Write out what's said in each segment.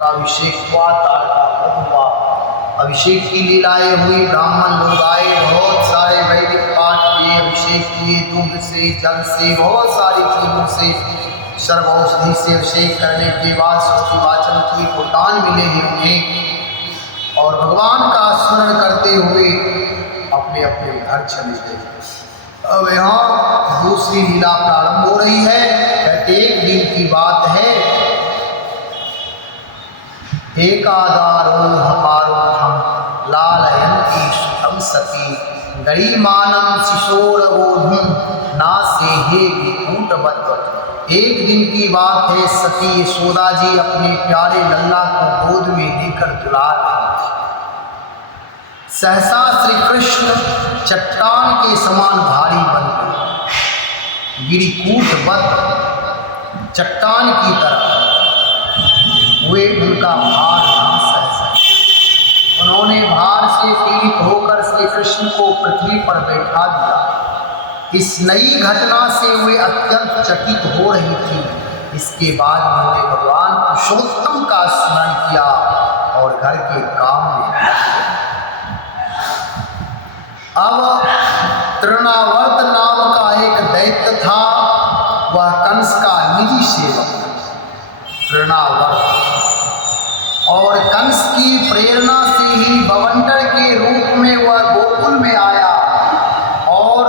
अभिषेक हुआ, तारका वध हुआ, अभिषेक की लीलाएं हुई, ब्राह्मण लोग आए, बहुत सारे वैदिक पाठ किए, अभिषेक किए, दूध से, जल से, बहुत सारी चीजों से, सर्व औषधि से अभिषेक करने के बाद स्वस्ति वाचन की को दान मिले हैं उन्हें, और भगवान का स्मरण करते हुए अपने अपने घर चले गए। अब यहाँ दूसरी लीला प्रारंभ हो रही है। कहते एक दिन की बात है, एकादारो हपारोधम लालयन्ती सुतम सती गरीमानम शिशोरवोधुम नासे हे विकूटवत्। एक दिन की बात है, सती यशोदा जी अपने प्यारे लल्ला को गोद में लेकर दुला रही थी। सहसा श्री कृष्ण चट्टान के समान भारी बन गए, गिरिकूटवत् चट्टान की तरह वे उनका भार ना सह सके। उन्होंने भार से पीड़ित होकर श्री कृष्ण को पृथ्वी पर बैठा दिया। इस नई घटना से वे अत्यंत चकित हो रही थी। इसके बाद उन्होंने भगवान पुरुषोत्तम का स्मरण किया और घर के काम में लग गए। अब तृणावर्त नाम का एक दैत्य था, वह कंस का निजी सेवक तृणावर्त, और कंस की प्रेरणा से ही बवंडर के रूप में वह गोकुल में आया और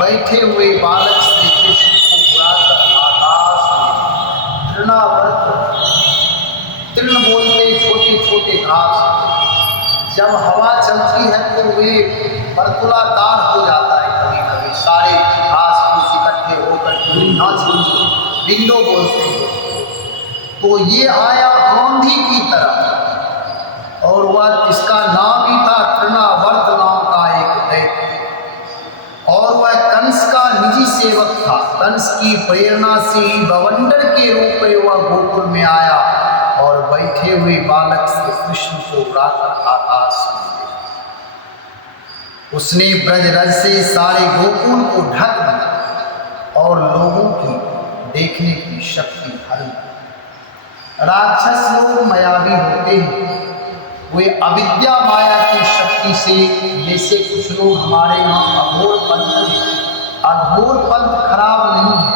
बैठे हुए बालक श्री कृष्ण को बुलाकर आकाश में तृणावर्त, तृण बोलते छोटे छोटे घास, जब हवा चलती है तो वे वर्तुलाकार हो जाता है, कभी कभी सारे घास फूस इकट्ठे होकर बिंदो बोलते हैं। तो ये आया आंधी की तरह, और वह इसका नाम ही था तृणावर्त नाम का एक दैत्य, और वह कंस का निजी सेवक था। कंस की प्रेरणा से ही बवंडर के रूप में वह गोकुल में आया और बैठे हुए बालक श्री कृष्ण को उड़ाकर आकाश में उसने ब्रजरज से सारे गोकुल को ढक दिया और लोगों की देखने की शक्ति हरी। राक्षस लोग मायावी होते हैं, वे अविद्या माया की शक्ति से, जैसे कुछ लोग हमारे यहाँ अघोर पंथ है। अघोर पंथ खराब नहीं है,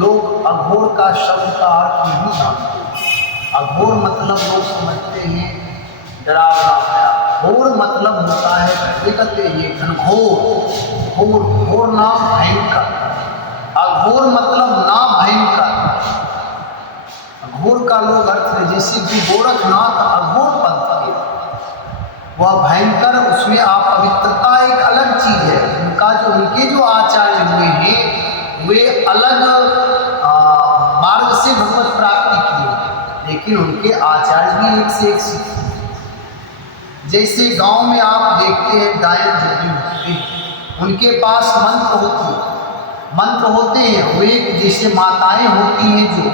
लोग अघोर का शब्द का अर्थ नहीं जानते। अघोर मतलब लोग समझते हैं डरावना भया, घोर मतलब होता है कहते ये घनघोर, घोर घोर नाम भयंकर, अघोर मतलब ना भयंकर। घोर का लोग अर्थ है, जैसे कि गोरखनाथ अघोर पंथ के, वह भयंकर, उसमें आप पवित्रता एक अलग चीज है। उनका जो उनके जो आचार्य हुए हैं वे अलग मार्ग से भगवत प्राप्ति किए, लेकिन उनके आचार्य भी एक से एक सीखे। जैसे गांव में आप देखते हैं गायक जोगी होते हैं, उनके पास मंत्र होते हैं, वे जैसे माताएं होती हैं जो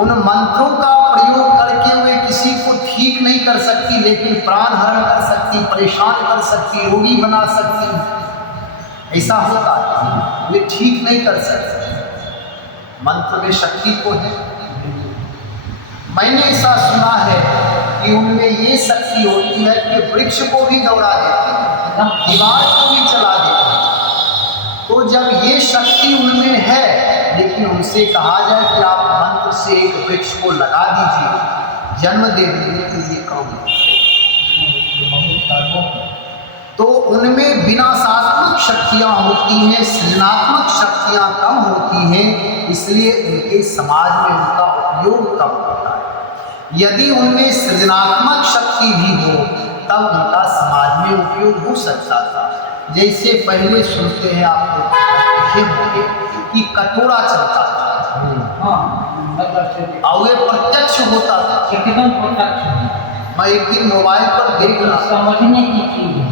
उन मंत्रों का प्रयोग करके वे किसी को ठीक नहीं कर सकती, लेकिन प्राण हरण कर सकती, परेशान कर सकती, रोगी बना सकती। ऐसा होता है, वे ठीक नहीं कर सकते, मंत्र में शक्ति को है। मैंने ऐसा सुना है कि उनमें ये शक्ति होती है कि वृक्ष को भी दौड़ा देते हैं, दीवार को भी चला देते हैं। तो जब ये शक्ति उनमें है, लेकिन उनसे कहा जाए कि आप मंत्र से एक वृक्ष को लगा दीजिए, जन्म दे दीजिए, तो ये काम नहीं करेगा। तो उनमें विनाशात्मक शक्तियाँ होती हैं, सृजनात्मक शक्तियाँ कम होती हैं, इसलिए उनके समाज में उनका उपयोग कम होता है। यदि उनमें सृजनात्मक शक्ति भी हो तब उनका समाज में उपयोग हो सकता था। जैसे पहले सुनते हैं आप लोग देखे होंगे कि कटोरा चलता था, और वे प्रत्यक्ष होता था, एकदम प्रत्यक्ष। मैं एक दिन मोबाइल पर देख रहा, समझने की चीज है।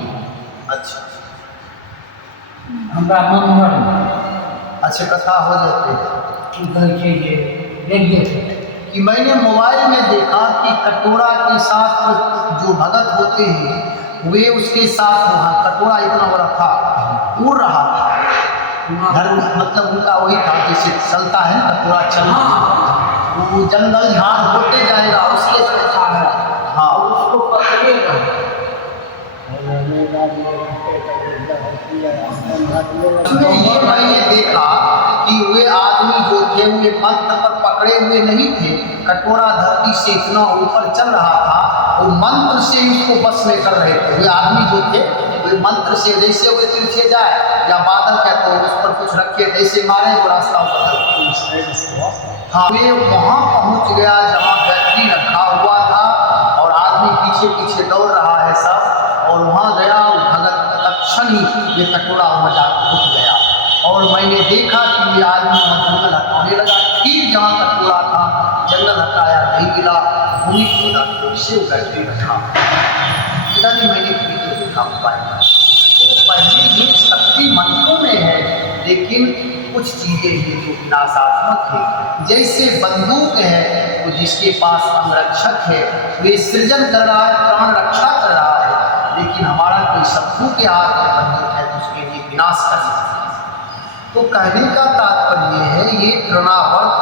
अच्छा, अच्छा कथा हो जाती है कि मैंने मोबाइल में देखा कि कटोरा के साथ जो भगत होते हैं वे उसके साथ वहाँ कटोरा इतना बड़ा था, उड़ रहा था, धर्म मतलब उनका वही था, जैसे चलता है कटोरा चलना, वो जंगल झाड़ होते जाएगा, उसके हाँ उसको पकड़ेगा। उसमें ये मैंने देखा कि वे आदमी जो थे वे मंत्र पर पकड़े हुए नहीं थे, कटोरा धरती से इतना ऊपर चल रहा था, वो मंत्र से उसको बस में कर रहे थे। वे आदमी जो थे वे मंत्र से, जैसे वे पीछे जाए या बादल है तो उस पर कुछ रखे, जैसे मारे वो रास्ता बदल। हाँ, वे वहाँ पहुँच गया जहाँ व्यक्ति रखा हुआ था और आदमी पीछे पीछे दौड़ रहा है सब, और वहाँ गया भगत तत्क्षण ही ये कटोरा वहाँ जाकर उठ गया और मैंने देखा कि ये आदमी जंगल हटाने लगा। ठीक जहाँ कटोरा था जंगल हटाया, नहीं मिला, भूमि खोदा तो उससे व्यक्ति रखा। इधर ही मैंने वीडियो देखा पाया। तो पहले ही शक्ति मंत्रों में है, लेकिन कुछ चीजें हैं जो विनाशात्मक है। जैसे बंदूक है, तो जिसके पास अंगरक्षक है वे सृजन कर रहा है, प्राण रक्षा कर रहा है, लेकिन हमारा कोई शत्रु के हाथ में बंदूक है तो उसके लिए विनाश कर सकता है। तो कहने का तात्पर्य है ये तृणावर्त,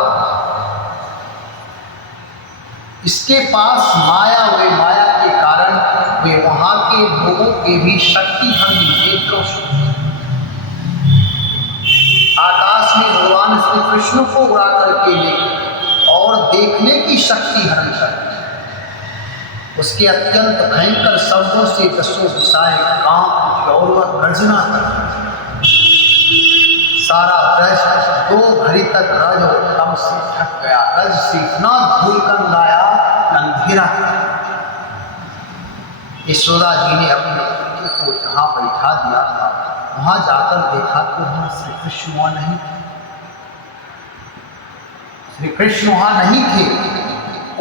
इसके पास माया, वे माया के कारण वे वहां के लोगों के भी शक्ति हरण नेत्रों से आकाश में भगवान श्री कृष्ण को उड़ा करके ले और देखने की शक्ति हरण कर उसके अत्यंत भयंकर शब्दों से दसों दिशाएं कांप और वह गर्जना कर सारा ब्रज 2 घड़ी तक रज और तम से ढक गया। रज से इतना धूल कन लाया अंधेरा। यशोदा जी ने अपने पुत्र को जहाँ बैठा दिया था वहां जाकर देखा तो वहां श्री कृष्ण वहां नहीं थे। श्री कृष्ण वहां नहीं थे।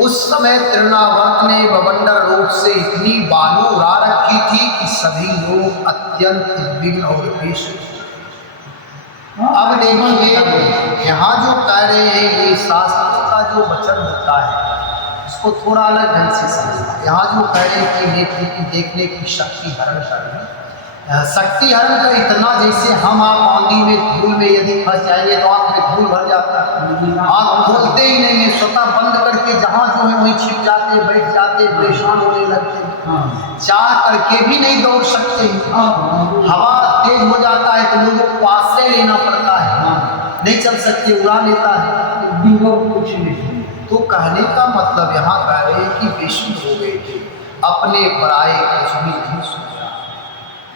उस समय तृणावर्त ने बवंडर रूप से इतनी बालू उड़ा रखी थी कि सभी लोग अत्यंत उद्विग्न और पेश। अब देखिए यहाँ जो कह रहे हैं ये शास्त्र का जो वचन होता है उसको थोड़ा अलग ढंग से समझना। यहाँ जो कह रहे हैं कि नेत्र की देखने की शक्ति हरण करनी, शक्ति हरण का इतना, जैसे हम आप आंधी में धूल में यदि फंस जाएंगे तो आँख में धूल भर जाता है, आँख खोलते ही नहीं है, स्वतः बंद करके जहाँ जो है वहीं छिप जाते, बैठ जाते, परेशान होने लगते, चाह करके भी नहीं दौड़ सकते। हवा तेज हो जाता है तो लोगों को आश्रय लेना पड़ता है, नहीं चल सकते, उड़ा लेता है, कुछ नहीं। तो कहने का मतलब यहाँ कह रहे हैं कि बेशुद्ध हो गए थे, अपने पराये कुछ भी नहीं सोचा,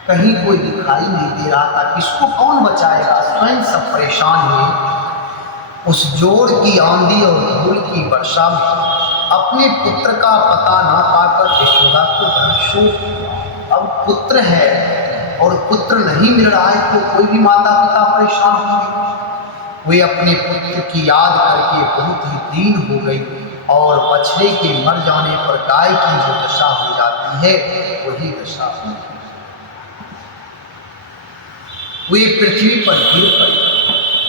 कहीं कोई दिखाई नहीं दे रहा था, किसको कौन बचाएगा, स्वयं सब परेशान हुए। उस जोर की आंधी और धूल की वर्षा में अपने पुत्र का पता ना पाकर यशोदा को बड़ा शोक हुआ। अब पुत्र है और पुत्र नहीं मिल रहा है तो कोई भी माता पिता परेशान होंगे। वे अपने पुत्र की याद करके बहुत ही दीन हो गई और बछड़े के मर जाने पर गाय की जो दशा हो जाती है वही दशा हुई। वे पृथ्वी पर गिर पड़ी।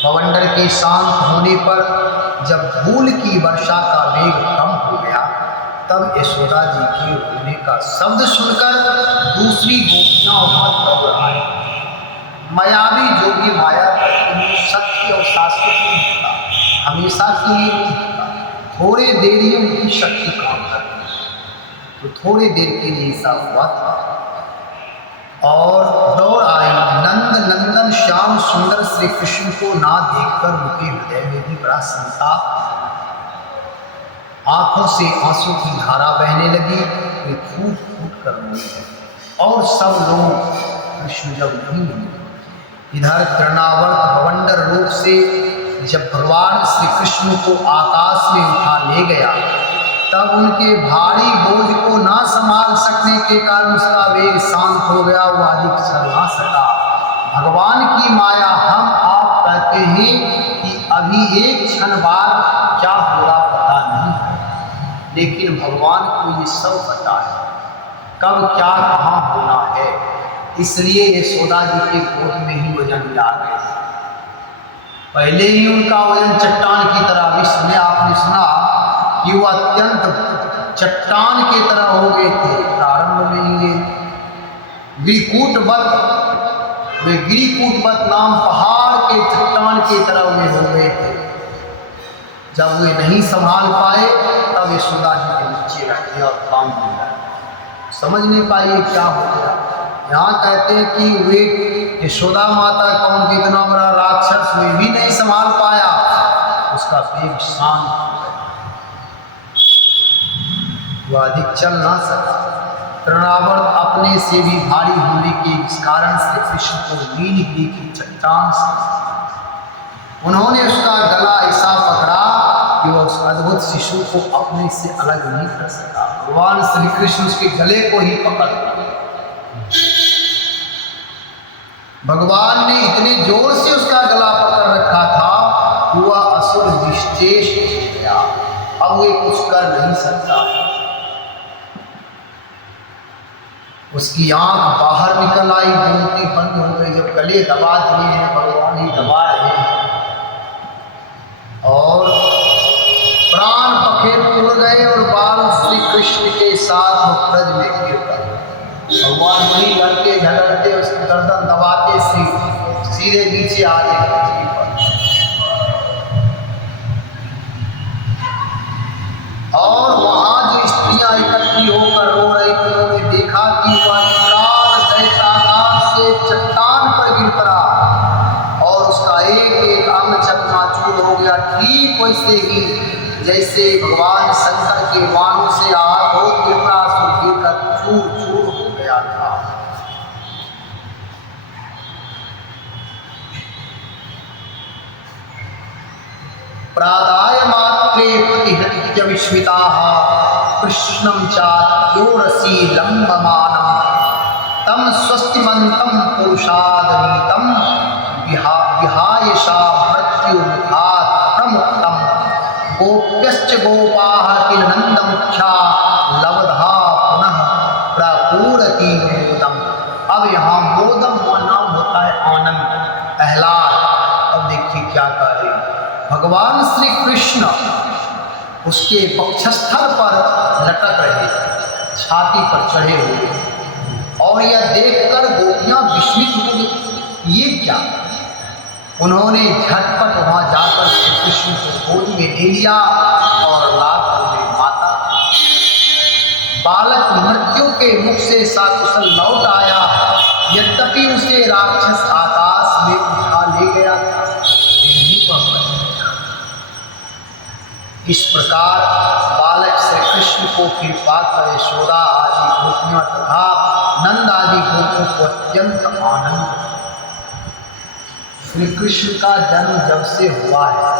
बवंडर के शांत होने पर जब धूल की वर्षा का वेग कम हो गया तब यशोदा जी के रोने का शब्द सुनकर दूसरी गोपियां वहां दौड़ आई। मायावी जोगी माया सत्य और शास्त्र नहीं होता, हमेशा के लिए नहीं होता, थोड़े देर ही उनकी शक्ति काम करती, तो थोड़े देर के लिए ऐसा हुआ था और दौड़ आई। नंद नंदन श्याम सुंदर श्री कृष्ण को ना देखकर उनके हृदय में भी बड़ा संताप, आंखों से आंसू की धारा बहने लगी, वे फूट फूट कर रोने लगे और सब लोग कृष्ण जब नहीं मिले। इधर तृणावर्त बवंडर रूप से जब भगवान श्री कृष्ण को आकाश में उठा ले गया तब उनके भारी बोझ को ना संभाल सकने के कारण उसका वेग शांत हो गया, वो अधिक चल ना सका। भगवान की माया, हम आप कहते हैं कि अभी एक क्षण बाद क्या होगा पता नहीं है, लेकिन भगवान को ये सब पता है कब क्या कहाँ होना है। इसलिए यशोदा जी के गोद में ही वजन मिला गए। पहले ही उनका वजन चट्टान की तरह, अभी सुने आपने सुना कि वो अत्यंत चट्टान की तरह हो गए थे। प्रारंभ में ये गिरिकूटवत, वे गिरिकूटवत नाम पहाड़ के चट्टान की तरह वे हो गए थे। जब वे नहीं संभाल पाए तब यशोदा जी के नीचे रख दिया और काम दिया। समझ नहीं पाइए क्या हो गया। यहाँ कहते हैं कि वे यशोदा माता कौन कि इतना बड़ा राक्षस वे भी नहीं संभाल पाया, उसका वेग शांत हो गया, वह अधिक चल ना सका। तृणावर्त अपने से भी भारी होने के कारण से कृष्ण को नीलगिरी की चट्टान से उन्होंने उसका गला ऐसा पकड़ा कि वह उस अद्भुत शिशु को अपने से अलग नहीं कर सका। भगवान श्री कृष्ण उसके गले को ही पकड़ लिया। भगवान ने इतने जोर से उसका गला पकड़ रखा था कि वह असुर निश्चेष हो गया, अब वे कुछ कर नहीं सकता। उसकी आंख बाहर निकल आई, बोलती बंद हो गई। जब गले दबा दिए हैं, भगवान ही दबा रहे हैं और प्राण पखेर उड़ गए और बाल श्री कृष्ण के साथ ब्रज में गिर गए। भगवान वही लड़ते झगड़ते उसकी गर्दन दबाते सीधे नीचे आ गए। और वहां जो स्त्रियां इकट्ठी होकर रो रही थी, उन्होंने देखा कि वह से चट्टान पर गिर पड़ा और उसका एक एक अंग चकनाचूर हो गया, ठीक वैसे ही जैसे भगवान शंकर के बाणों से आहत हो गिरनासुर गिरकर चूर चूर हो गया था। प्रादाय मात्रे प्रतिहत्य विस्मिताः कृष्णं चात्योरसी लंबमानं तम स्वस्तिमन्तं पुरुषादनीतं विहायशा मृत्युमुखात् प्रमुक्तं गोप्यश्च गोपाः किल नन्दमुख्या लवधा पुनः प्रपूरति मोदम। अब यहाँ मोदम का नाम होता है आनंद, आह्लाद। अब देखिए क्या करे भगवान श्री कृष्ण उसके पक्षस्थल पर लटक रहे, छाती पर चढ़े हुए, और यह देखकर गोपियां विस्मित हो गई, ये क्या। उन्होंने झटपट वहां जाकर श्री कृष्ण को गोद में ले लिया और लात बोले माता। बालक मृत्यु के मुख से सकुशल लौट आया, यद्यपि उसे राक्षस आकाश में उठा ले गया था। इस प्रकार बालक श्री कृष्ण को कृपा कर यशोदा आदि गोपियां तथा नंद आदि गोपों को अत्यंत आनंद। श्री कृष्ण का जन्म जब से हुआ है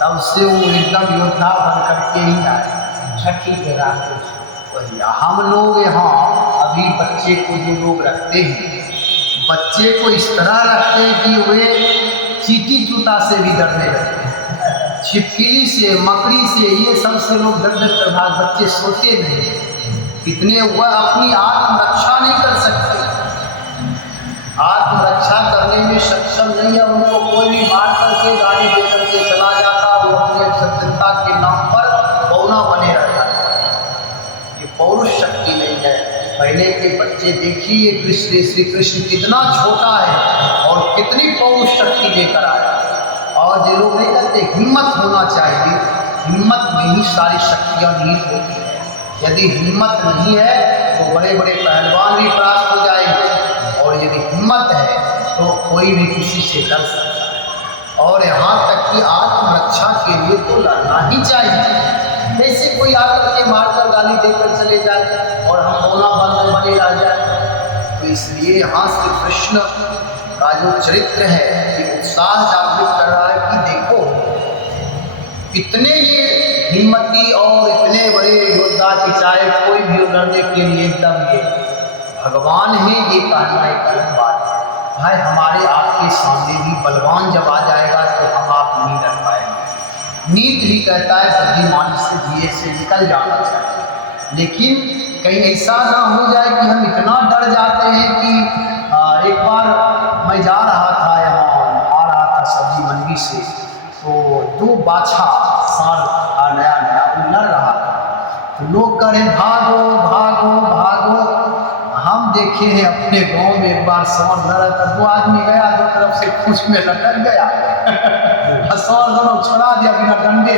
तब से वो एकदम योद्धा बन करके ही आए। छठी के रात वही हम लोग यहाँ अभी बच्चे को जो लोग रखते हैं, बच्चे को इस तरह रखते हैं कि वे चींटी चूता से भी डरने लगते हैं, छिपकली से, मकड़ी से, ये सब से लोग डर डर भाग। बच्चे सोते नहीं, इतने वह अपनी आत्मरक्षा नहीं कर सकते, आत्मरक्षा करने में सक्षम नहीं है। उनको कोई भी मार करके गाड़ी दे करके चला जाता, वो अपने सत्यता के नाम पर पौना बने रहता है। ये पौरुष शक्ति नहीं है। पहले के बच्चे देखिए कृष्ण श्री कृष्ण कितना छोटा है और कितनी पौरुष शक्ति लेकर आया। और जो लोग नहीं कहते हिम्मत होना चाहिए, हिम्मत में ही सारी शक्तियाँ निहित होती है। यदि हिम्मत नहीं है तो बड़े बड़े पहलवान भी परास्त हो जाएंगे, और यदि हिम्मत है तो कोई भी किसी से लड़ सकता है। और यहाँ तक कि आत्मरक्षा के लिए तो लड़ना ही चाहिए। जैसे कोई आकर के मारकर गाली देकर चले जाए और हम होना बंद बने रह जाए। तो इसलिए यहाँ श्री कृष्ण का जो चरित्र है ये उत्साह जागृत कर रहा है कि देखो इतने ये हिम्मती और इतने बड़े योद्धा की चाहे कोई भी लड़ने के लिए एकदम ये भगवान है, ये कहना एक अलग बात है। भाई हमारे आपके सामने भी बलवान जब आ जाएगा तो हम आप नहीं लड़ पाएंगे। नीत भी कहता है बुद्धिमान से धीरे से निकल जाना चाहिए, लेकिन कहीं ऐसा ना हो जाए कि हम इतना डर जाते हैं कि एक बार मैं जा रहा था, यहाँ आ रहा था सब्जी मंडी से, तो दो बाछा सांड नया नया वो लड़ रहा था। तो लोग कह रहे भागो भागो भागो। हम हम देखे हैं अपने गांव में एक बार सांड लड़ा था, 2 आदमी गया, 2 तरफ से कुछ में लटक गया सांड दोनों छोड़ा दिया बिना डंडे।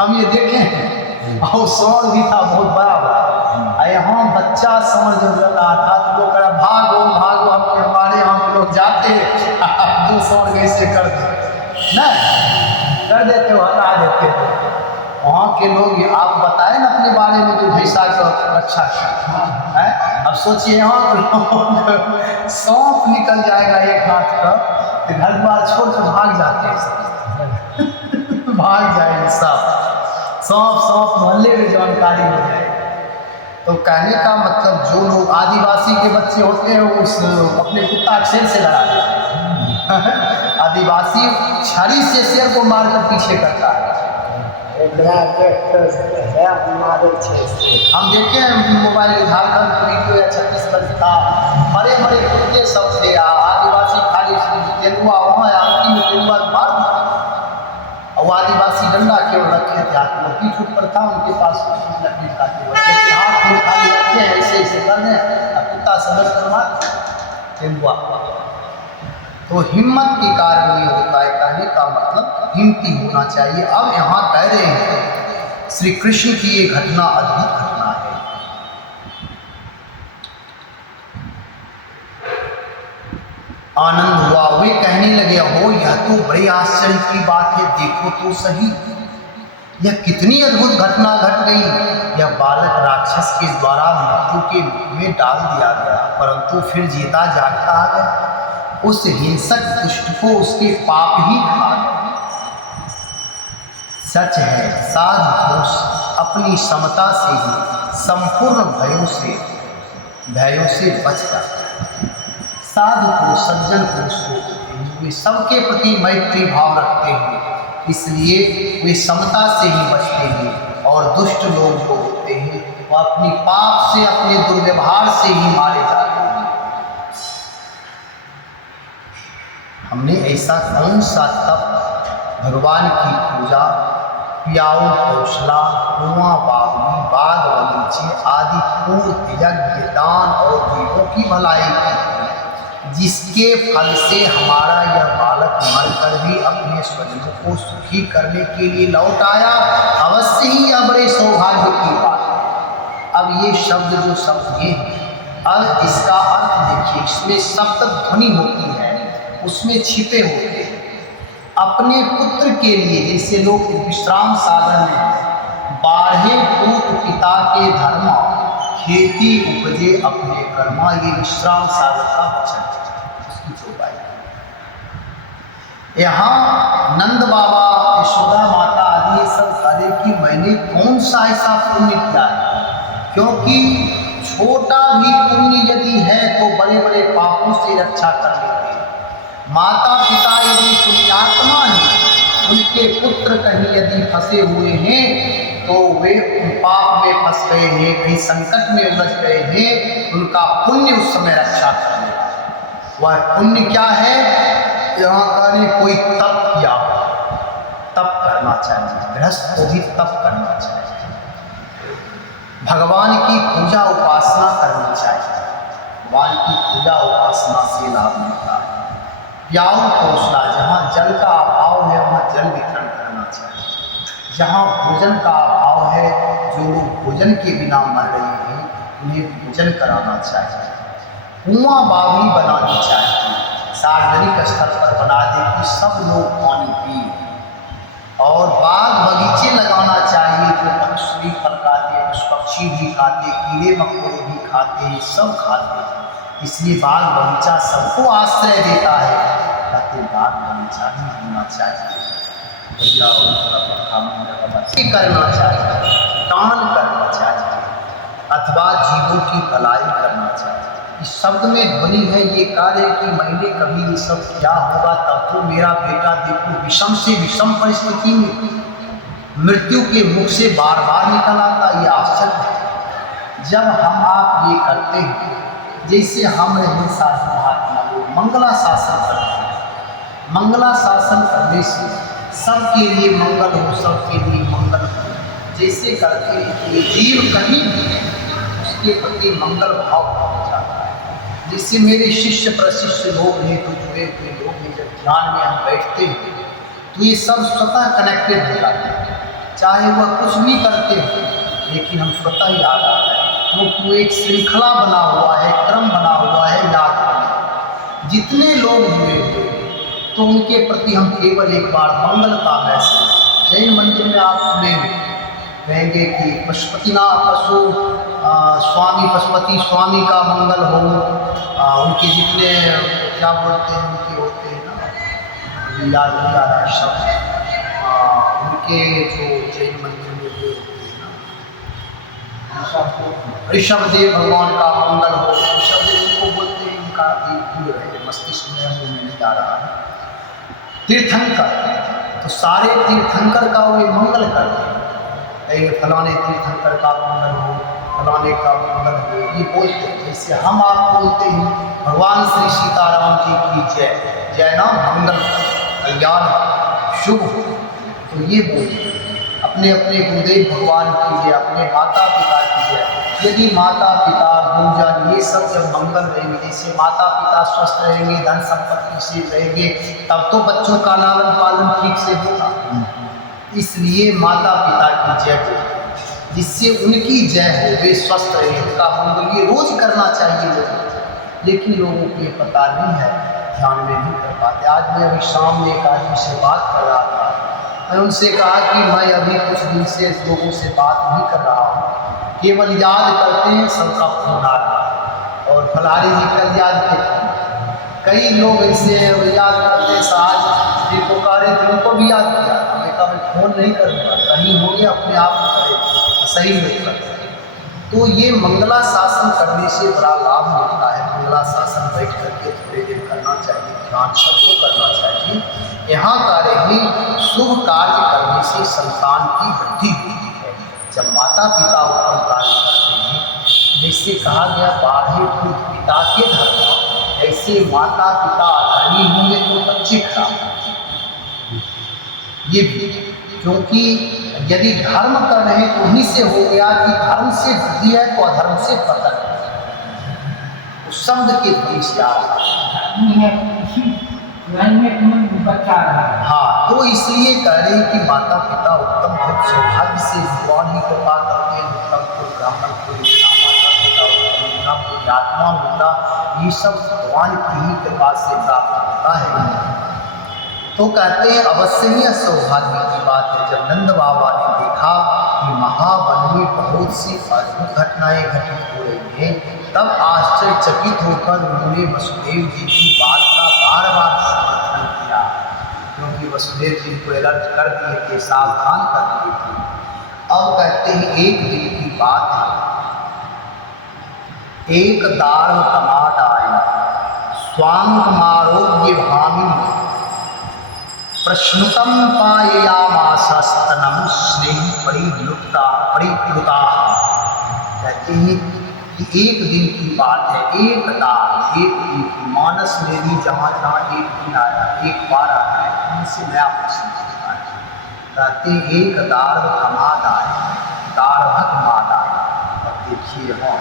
हम ये देखे हैं, और सांड भी था बहुत बड़ा बड़ा। यहाँ बच्चा सांड जब लड़ रहा था तो लोग कहा भागो भागो, हमारे यहाँ के लोग जाते 2 सांड कैसे कर दे ना, कर देते हो, हटा देते हो। वहाँ के लोग, आप बताएं ना अपने बारे में जो भैंसा का रक्षा है। अब सोचिए यहाँ के लोग सांप निकल जाएगा एक हाथ का तो घर बार छोड़ कर भाग जाते हैं सब भाग जाएंगे सब, सांप मोहल्ले में जानकारी हो जाए। तो कहने का मतलब जो लोग आदिवासी के बच्चे होते हैं उस अपने कुत्ता शेर से लड़ा देते हैं आदिवासी छड़ी से शेर को मारकर पीछे करता है। हम देखे हैं मोबाइल में झारखंड का वीडियो या छत्तीसगढ़ का, बड़े बड़े कुत्ते सब थे, आदिवासी खाली तेंदुआ वहाँ आरती में तेंदुआ मार दिया, और आदिवासी डंडा केवल रखे थे हाथ में, पीठ ऊपर था उनके पास लकड़ी का केवल हाथ में खाली रखे हैं, ऐसे ऐसे कर दें, कुत्ता समझ कर मार तेंदुआ। तो हिम्मत के कारण ये होता है, कहने का मतलब हिम्मती होना चाहिए। अब यहाँ कह रहे हैं श्री कृष्ण की ये घटना अद्भुत घटना है। आनंद हुआ, वे कहने लगे हो यह तो बड़ी आश्चर्य की बात है, देखो तो सही यह कितनी अद्भुत घटना घट गई। यह बालक राक्षस के द्वारा मृत्यु के मुख में डाल दिया गया, परंतु फिर जीता जागता आ गया। उस हिंसक दुष्ट को उसके पाप ही खा गए। सच है, साधु पुरुष अपनी समता से ही संपूर्ण भयों से बच जाता है। साधु पुरुष सज्जन पुरुष को वे सबके प्रति मैत्री भाव रखते हैं, इसलिए वे समता से ही बचते हैं, और दुष्ट लोग जो होते हैं वो अपनी पाप से, अपने दुर्व्यवहार से ही मारे जाते हैं। हमने ऐसा कौन सा तप, भगवान की पूजा, प्याऊ कौशला, कुआं बावली, बाग बगीचे आदि पूर्ण यज्ञ, दान और जीवों की भलाई की, जिसके फल से हमारा यह बालक मरकर भी अपने स्वजनों को सुखी करने के लिए लौट आया। अवश्य ही यह बड़े सौभाग्य की बात है। अब ये शब्द जो शब्द ये, अब इसका अर्थ देखिए, इसमें सप्त ध्वनि होती है, उसमें छिपे होते हैं। अपने पुत्र के लिए, जैसे लोग विश्राम साधन में 12 पूत पिता के धर्म, खेती उपजे अपने कर्मा, ये विश्राम साधन का वचन उसकी चौपाई। यहाँ नंद बाबा, यशोदा माता आदि ये सब करे कि मैंने कौन सा ऐसा पुण्य किया है, क्योंकि छोटा भी पुण्य यदि है तो बड़े बड़े पापों से रक्षा कर लेते हैं। माता पिता यदि पुण्यात्मा हैं, उनके पुत्र कहीं यदि फंसे हुए हैं तो वे पाप में फंस गए हैं, कहीं संकट में उलझ गए हैं, उनका पुण्य उस समय रक्षा करेगा। वह पुण्य क्या है? यहाँ कहने कोई तप किया, तप करना चाहिए, गृहस्थ को भी तप करना चाहिए, भगवान की पूजा उपासना करनी चाहिए। भगवान की पूजा उपासना से लाभ मिलता है। प्याऊ कौशला, जहाँ जल का अभाव है वहाँ जल वितरण करना चाहिए। जहाँ भोजन का अभाव है, जो लोग भोजन के बिना मर रहे हैं उन्हें भोजन कराना चाहिए। कुआं बावली बनानी चाहिए, सार्वजनिक स्तर पर बना दे कि सब लोग पानी पिए, और बाग बगीचे लगाना चाहिए, जो मनुष्य भी फल खाते, पक्षी भी खाते, कीड़े मकोड़े भी खाते हैं, सब खाते हैं। इसलिए बाग बगीचा सबको आश्रय देता है, कहते बाग बगीचा भी होना चाहिए। करना चाहिए, दान करना चाहिए, अथवा जीवों की भलाई करना चाहिए। इस शब्द में ध्वनि है, ये कार्य कि मैंने कभी ये सब किया होगा तब तो मेरा बेटा देखो विषम से विषम परिस्थिति में मृत्यु के मुख से बार बार निकल आता। ये आश्चर्य है। जब हम आप ये करते हैं, जैसे हम रहे शासन महात्मा लोग मंगला शासन करते हैं, मंगला शासन करने से सबके लिए मंगल हो, सबके लिए मंगल हो, जैसे करते हैं कि जीव कहीं भी उसके प्रति मंगल भाव हो जाता है। जिससे मेरे शिष्य प्रशिष्य लोग हैं, तो जुड़े हुए लोग हैं, जब ध्यान में हम बैठते हैं तो ये सब स्वतः कनेक्टेड हो जाते हैं, चाहे वह कुछ भी करते हो, लेकिन हम स्वतः ही याद आ रहे हैं, क्योंकि वो एक श्रृंखला बना हुआ है, क्रम बना हुआ है याद करने। जितने लोग जुड़े हुए हैं तो उनके प्रति हम केवल एक बार मंगल का मैसेज, जैन मंदिर में आप सुनेंगे, कहेंगे कि स्वामी पशुपति स्वामी का मंगल हो, उनके जितने क्या बोलते हैं उनके होते हैं ना, याद नहीं आ रहा है शब्द, उनके जो जैन मंदिर में जो ऋषभदेव भगवान का मंगल हो, ऋषभदेव को बोलते हैं, उनका एक भूल है मस्तिष्क में, वो नहीं जा रहा है। तीर्थंकर, तो सारे तीर्थंकर का वो मंगल करते हैं, फलाने तीर्थंकर का मंगल हो, फलाने का मंगल हो, ये बोलते हैं। जैसे हम आप बोलते हैं भगवान श्री सीताराम जी की जय, जय नाम मंगल कल्याण शुभ, तो ये बोलते हैं। अपने अपने गुरुदेव भगवान की जय, अपने माता पिता की जय। यदि माता पिता गुरुजन ये सब जब मंगल रहेंगे, जैसे माता पिता स्वस्थ रहेंगे, धन संपत्ति से रहेंगे, तब तो बच्चों का लालन पालन ठीक से होगा। इसलिए माता पिता की जय हो, जिससे उनकी जय हो, वे स्वस्थ रहे, उनका मंगल ये रोज करना चाहिए लोगों, लेकिन लोगों को ये पता नहीं है, ध्यान में नहीं कर पाते। आज मैं अभी शाम में एक आदमी से बात कर रहा था, मैं उनसे कहा कि मैं अभी कुछ दिन से लोगों से बात नहीं कर रहा हूँ, केवल याद करते हैं, सबका फोन आ रहा, और फलारी जी कल याद किए, कई लोग ऐसे याद करते साज जिनको कार्य थे उनको भी याद किया, मैं कहा मैं फोन नहीं करूँगा, कहीं हो गया अपने आप करे, सही नहीं करते। तो ये मंगला शासन करने से बड़ा लाभ मिलता है। मंगला शासन बैठ करके थोड़ी देर करना चाहिए, ध्यान सबको करना चाहिए। यहाँ कार्य ही शुभ कार्य करने से संतान की वृद्धि होती है। जब माता पिता उत्तम कार्य करते हैं, जैसे कहा गया बाढ़े खुद पिता के धर्म, ऐसे माता पिता अधर्मी होंगे तो बच्चे खराब, ये भी, क्योंकि यदि धर्म कर रहे हैं तो उन्हीं से हो गया कि धर्म से वृद्धि है तो अधर्म से पतन, उस शब्द के ध्वनि से बच्चा रहा है। हाँ, तो इसलिए कह रहे हैं कि माता पिता उत्तम, बहुत सौभाग्य से भगवान ही कृपा करते हैं, उत्तम को ब्राह्मण को मिलना, माता पिता उत्तम मिलना, पुण्यात्मा मिलना, ये सब भगवान की ही कृपा से प्राप्त होता है। तो कहते हैं अवश्य ही सौभाग्य की बात है। जब नंद बाबा ने देखा कि महावन में बहुत सी अद्भुत घटनाएं घटित हो रही हैं, तब आश्चर्यचकित होकर उन्होंने वसुदेव जी की बात का बार बार समर्थन किया, क्योंकि वसुदेव जी को अलर्ट कर दिए थे, सावधान कर दिए थे। अब कहते हैं एक दिन की बात है, एक दारुण टमाट आए, स्वांगमारोग्य भामिनी प्रश्नुतम पाययामासस्तनम स्नेह परिप्लुता। कहते हैं कि एक दिन की बात है, एक दिन की मानस में भी जहाँ जहाँ एक दिन आया, एक बार आया है, उनसे नया प्रश्न पूछता है। कहते हैं एक दारुण माता आए, अब देखिए हाँ,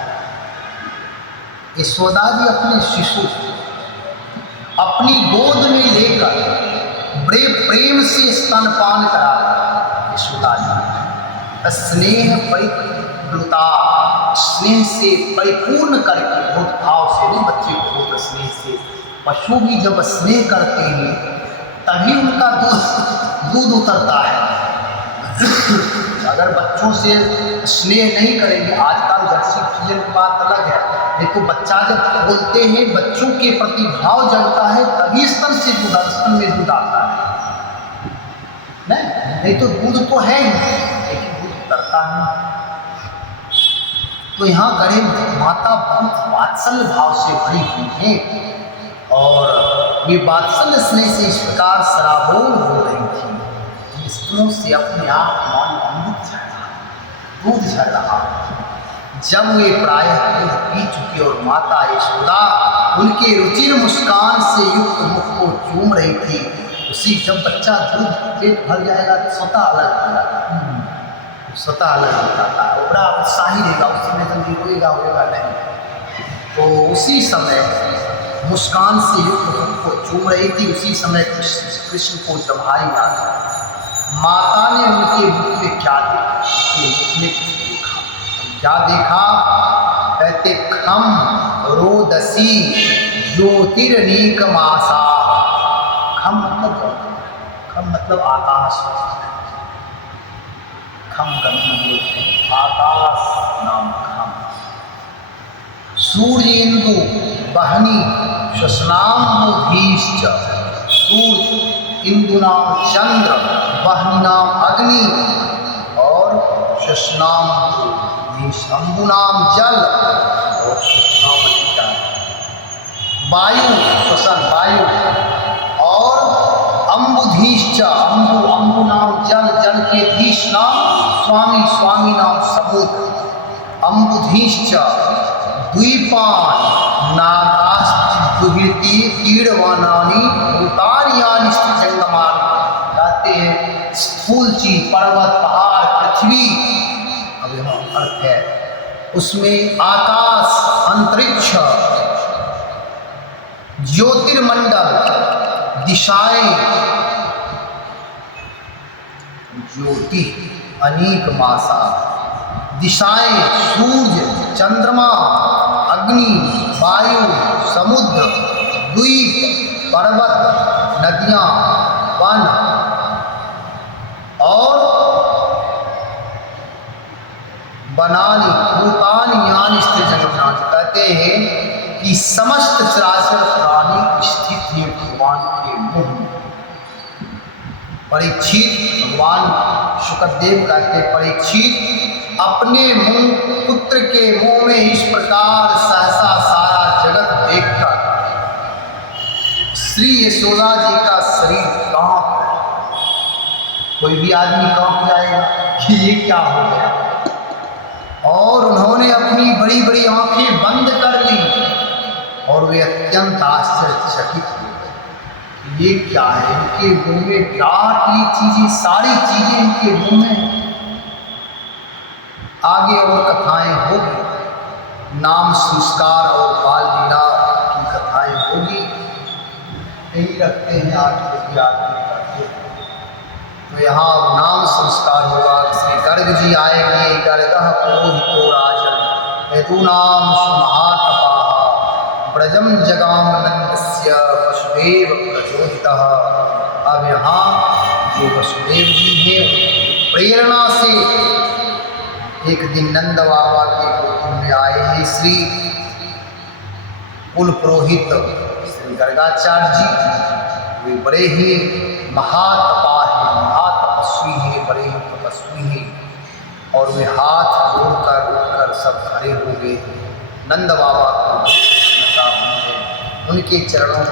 यशोदा जी अपने शिशु अपनी गोद में लेकर बड़े प्रेम से स्तनपान करा, यशोदा जी स्नेह परिप्लुता, स्नेह से परिपूर्ण करके, बहुत भाव से नहीं, बच्चे को बहुत स्नेह से। पशु भी जब स्नेह करते हैं तभी उनका दूध उतरता है। अगर बच्चों से स्नेह नहीं करेंगे, आजकल जर्सी फ्रीजन की बात अलग है, देखो बच्चा जब बोलते हैं, बच्चों के प्रति भाव जगता है, तभी स्तन से दूध, स्तन में दूध आता है, नहीं तो दूध तो है ही, लेकिन दूध उतरता नहीं। तो यहाँ करें माता बहुत वात्सल्य भाव से भरी हुई है, और ये वात्सल्य स्नेह से इस प्रकार सराबोर हो रही थी, स्तनों से अपने आप दूध झड़ रहा। जब वे प्रायः दूध पी चुकी और माता यशोदा उनके रुचिर मुस्कान से युक्त मुख को चूम रही थी, उसी जब बच्चा दूध पेट भर जाएगा तो स्वतः अलग हो जाता है, स्वतः अलग हो जाता है, बड़ा उत्साही रहेगा, उस समय जल्दी रोएगा नहीं। तो उसी समय मुस्कान से युक्त मुख को चूम रही थी। उसी समय कृष्ण को जब भाई याद माता ने उनके मुख में क्या देखा, उनके मुख में कुछ देखा। क्या देखा? कहते खम रोदसी ज्योतिर्नीकमासा। खम मतलब ज्योति, खम मतलब आकाश, खम करना बोलते हैं आकाश नाम खम। सूर्य इंदु बहनी श्वसनाम्बुधीश्च। सूर्य इंदु नाम चंद्र, बहनी नाम अग्नि और श्वसनाम्बु, शंभु नाम जल और श्वसनाम वायु, श्वसन वायु और अम्बुधीश्च, अम्बु, अम्बु नाम जल, जल के धीश नाम स्वामी, स्वामी नाम समुद्र। अम्बुधीश्च द्वीपान नागास्ति कीड़वानानी भूतानियानि स्थिजंगमानि। कहते हैं स्थूल चीज, पर्वत, पहाड़, पृथ्वी, अब यहाँ अर्थ है उसमें आकाश, अंतरिक्ष, ज्योतिर्मंडल, दिशाएं, ज्योति अनेक मासा, दिशाएं, सूर्य, चंद्रमा, अग्नि, वायु, समुद्र, द्वीप, पर्वत, नदियां, वन और बनानी भूतानि यानि स्थित जगन्नाथ। कहते हैं कि समस्त चराचर प्राणी स्थित हैं भगवान के मुंह में। परीक्षित, भगवान शुकदेव कहते परीक्षित अपने मुंह, पुत्र के मुंह में इस प्रकार सहसा सारा जगत देखकर श्री यशोदा जी का शरीर कांप, कोई भी आदमी कांप जाएगा कि ये क्या हो गया। और उन्होंने अपनी बड़ी बड़ी आंखें बंद कर ली और वे अत्यंत आश्चर्यचकित हो गए। ये क्या है? इनके मुंह में विराट ये चीजें, सारी चीजें इनके मुंह में। आगे और कथाएं होगी, नाम संस्कार और बाल लीला की कथाएं होगी। यही रखते हैं आज के आदमी करते। तो यहाँ नाम संस्कार होगा। श्री गर्ग जी आएंगे। गर्गः पुरोहितो राजन यदूनाम सुमहातपाः ब्रजम जगाम नंदस्य वसुदेव प्रचोदितः। अब यहाँ जो वसुदेव जी हैं प्रेरणा से एक दिन नंद बाबा के गोकुल में आए हैं श्री कुल पुरोहित श्री गर्गाचार्य जी। वे बड़े ही महातपा हैं, महातपस्वी हैं, बड़े ही तपस्वी हैं। और वे हाथ जोड़कर उठकर सब खड़े हो गए नंद बाबा को उनके चरणों